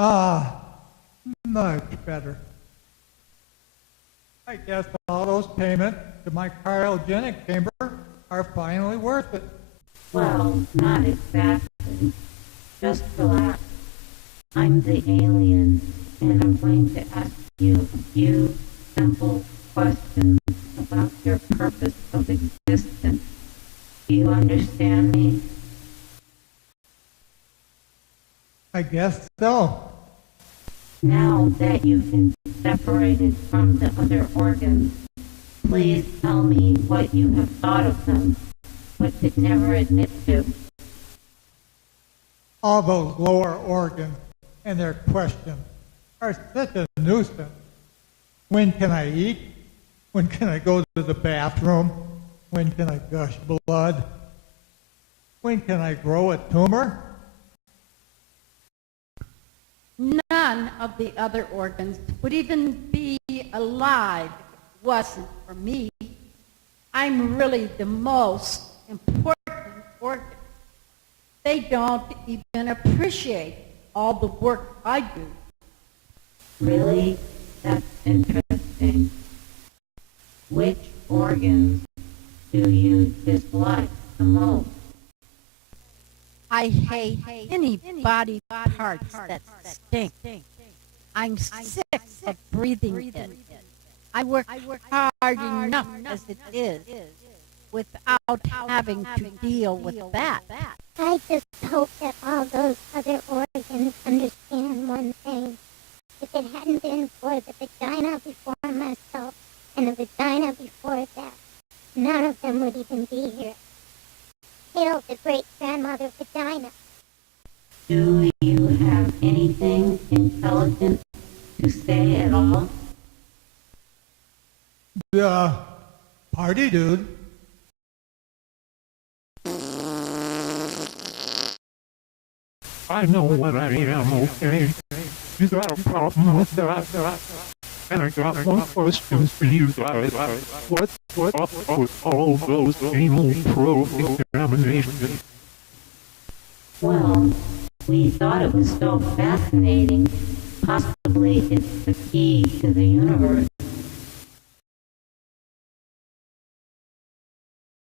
Ah, much better. I guess all those payments to my cryogenic chamber are finally worth it. Well, not exactly. Just relax. I'm the alien, and I'm going to ask you a few simple questions about your purpose of existence. Do you understand me? I guess so. Now that you've been separated from the other organs, please tell me what you have thought of them, but could never admit to. All those lower organs and their questions are such a nuisance. When can I eat? When can I go to the bathroom? When can I gush blood? When can I grow a tumor? None of the other organs would even be alive if it wasn't for me. I'm really the most important organ. They don't even appreciate all the work I do. Really? That's interesting. Which organs do you dislike the most? I hate any body parts that stink. I'm sick of breathing it. I work hard enough as it is without having to deal with that. I just hope that all those other organs understand one thing. If it hadn't been for the vagina before myself and the vagina before that, none of them would even be here. Hail the great-grandmother vagina. Do you have anything intelligent to say at all? Party dude. I know what I am, okay? You got a problem with that? And I got one question for you guys. What up with all those anal probe examinations? Well, we thought it was so fascinating. Possibly it's the key to the universe.